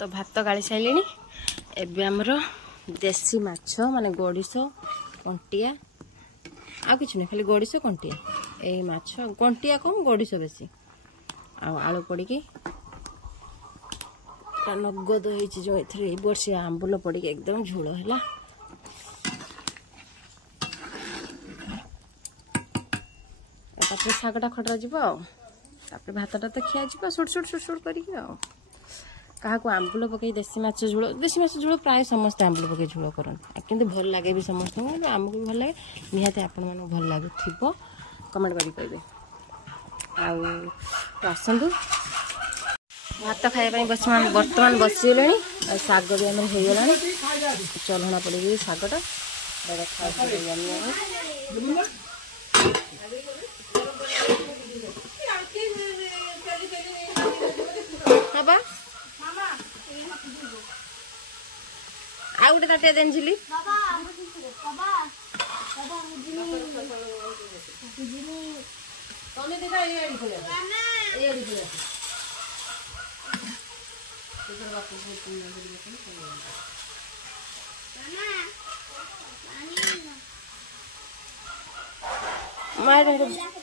तो भात गाड़ी सारे एबे आमर देसी माछ माने गड़िश कंटिया आ कि नहीं खाली गड़िश कंटिया यही माछ कंटिया कम गड़िश बेसी आलू पड़ी नगद हो जो ए वर्षिया आंबुल पड़ी एकदम झोल है शागटा खटा जीव भातटा तो खिया सुट सुट सुट सुट कर आंबुल पकई देसी माछ झोल प्राय समस्त आंबुल पकई झोल करते कि भल लगे भी समस्त आमको भी भल लगे निहाती आपण मन भल लगे थी कमेंट कर कहे आसतु भात खायापी बर्तमान बसीगले शाग भी आम होगला चलना पड़ी शागटा हाँ आउटे ताटिया देन झिली मार